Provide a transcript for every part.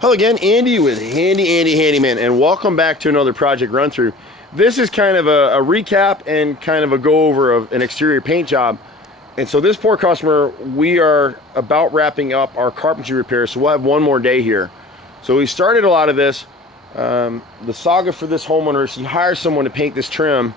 Hello again, Andy with HandyANdy Handyman, and welcome back to another project run through. This is kind of a recap and kind of a go over of an exterior paint job. And so this poor customer, we are about wrapping up our carpentry repairs, so we'll have one more day here. So we started a lot of this. The saga for this homeowner is he hired someone to paint this trim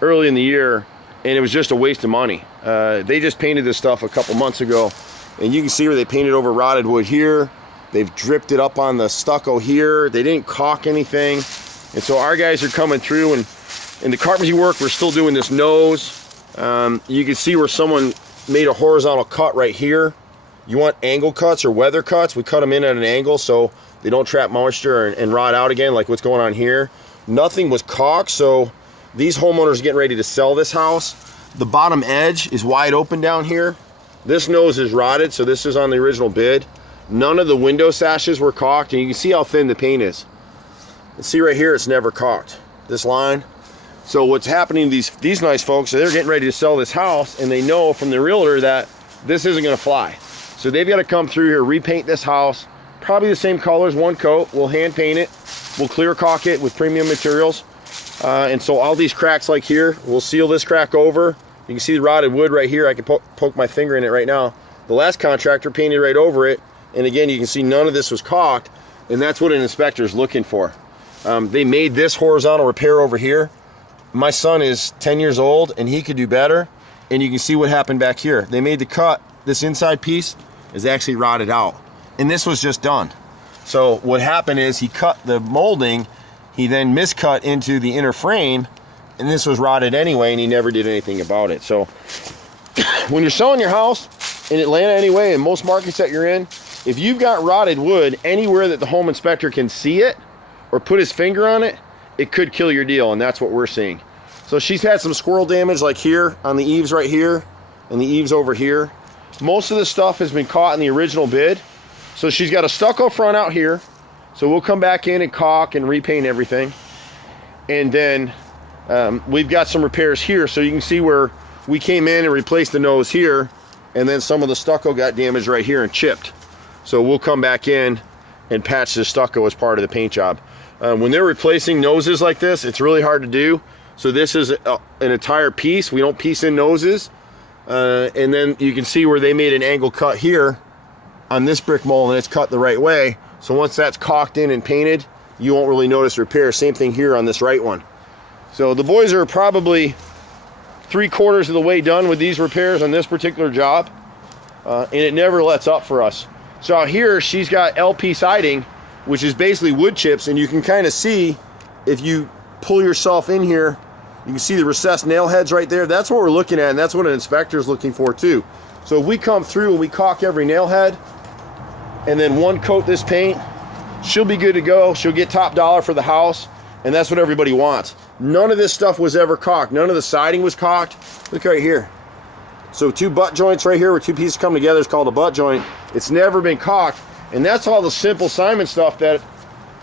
early in the year, and it was just a waste of money. They just painted this stuff a couple months ago, and you can see where they painted over rotted wood here. They've dripped it up on the stucco here. They didn't caulk anything. And so our guys are coming through, and in the carpentry work, we're still doing this nose. You can see where someone made a horizontal cut right here. You want angle cuts or weather cuts. We cut them in at an angle so they don't trap moisture and rot out again like what's going on here. Nothing was caulked, so these homeowners are getting ready to sell this house. The bottom edge is wide open down here. This nose is rotted, so this is on the original bid. None of the window sashes were caulked, and you can see how thin the paint is. You see right here, it's never caulked, this line. So what's happening to these nice folks, they're getting ready to sell this house, and they know from the realtor that this isn't gonna fly. So they've gotta come through here, repaint this house, probably the same colors, one coat. We'll hand paint it, we'll clear caulk it with premium materials. And so all these cracks like here, we'll seal this crack over. You can see the rotted wood right here. I can poke my finger in it right now. The last contractor painted right over it. And again, you can see none of this was caulked, and that's what an inspector is looking for. They made this horizontal repair over here. My son is 10 years old, and he could do better. And you can see what happened back here. They made the cut. This inside piece is actually rotted out. And this was just done. So what happened is he cut the molding, he then miscut into the inner frame, and this was rotted anyway, and he never did anything about it. So when you're selling your house in Atlanta anyway, in most markets that you're in, if you've got rotted wood anywhere that the home inspector can see it or put his finger on it, it could kill your deal, and that's what we're seeing. So she's had some squirrel damage like here on the eaves right here and the eaves over here. Most of this stuff has been caught in the original bid. So she's got a stucco front out here. So we'll come back in and caulk and repaint everything. And then we've got some repairs here. So you can see where we came in and replaced the nose here, and then some of the stucco got damaged right here and chipped. So we'll come back in and patch the stucco as part of the paint job. When they're replacing noses like this, it's really hard to do. So this is an entire piece. We don't piece in noses. And then you can see where they made an angle cut here on this brick mold, and it's cut the right way. So once that's caulked in and painted, you won't really notice repair. Same thing here on this right one. So the boys are probably 3/4 of the way done with these repairs on this particular job. And it never lets up for us. So out here, she's got LP siding, which is basically wood chips, and you can kind of see, if you pull yourself in here, you can see the recessed nail heads right there. That's what we're looking at, and that's what an inspector is looking for too. So if we come through and we caulk every nail head, and then one coat this paint, she'll be good to go. She'll get top dollar for the house, and that's what everybody wants. None of this stuff was ever caulked. None of the siding was caulked. Look right here. So two butt joints right here where two pieces come together is called a butt joint. It's never been caulked, and that's all the simple Simon stuff that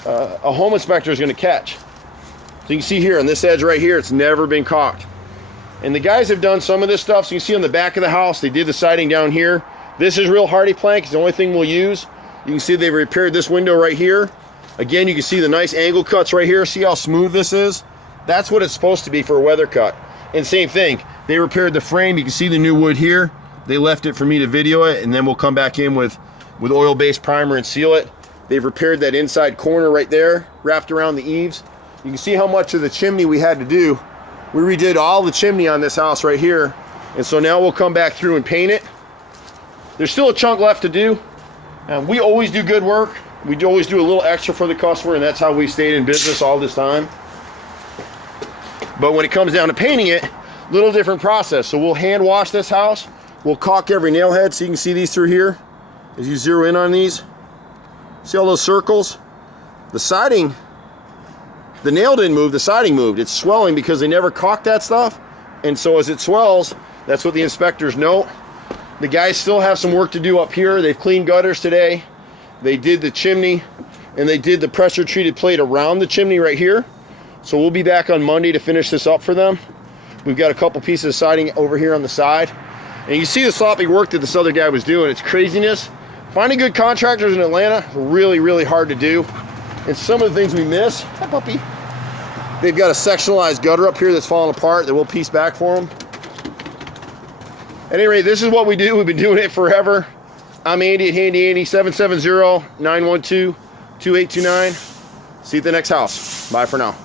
a home inspector is going to catch. So you can see here on this edge right here, it's never been caulked. And the guys have done some of this stuff. So you can see on the back of the house, they did the siding down here. This is real hardy plank. It's the only thing we'll use. You can see they've repaired this window right here. Again, you can see the nice angle cuts right here. See how smooth this is? That's what it's supposed to be for a weather cut. And same thing, they repaired the frame. You can see the new wood here. They left it for me to video it, and then we'll come back in with oil-based primer and seal it. They've repaired that inside corner right there, wrapped around the eaves. You can see how much of the chimney we had to do. We redid all the chimney on this house right here, and so now we'll come back through and paint it. There's still a chunk left to do. We always do good work. We always do a little extra for the customer, and that's how we stayed in business all this time. But when it comes down to painting it, little different process. So we'll hand wash this house. We'll caulk every nail head so you can see these through here. As you zero in on these, see all those circles? The siding, the nail didn't move, the siding moved. It's swelling because they never caulked that stuff. And so as it swells, that's what the inspectors note. The guys still have some work to do up here. They've cleaned gutters today. They did the chimney, and they did the pressure treated plate around the chimney right here. So we'll be back on Monday to finish this up for them. We've got a couple pieces of siding over here on the side. And you see the sloppy work that this other guy was doing. It's craziness Finding good contractors in Atlanta is really, really hard to do. And some of the things we miss, hi puppy, they've got a sectionalized gutter up here that's falling apart that we'll piece back for them. At any rate, this is what we do. We've been doing it forever. I'm Andy at Handy Andy, 770-912-2829. See you at the next house. Bye for now.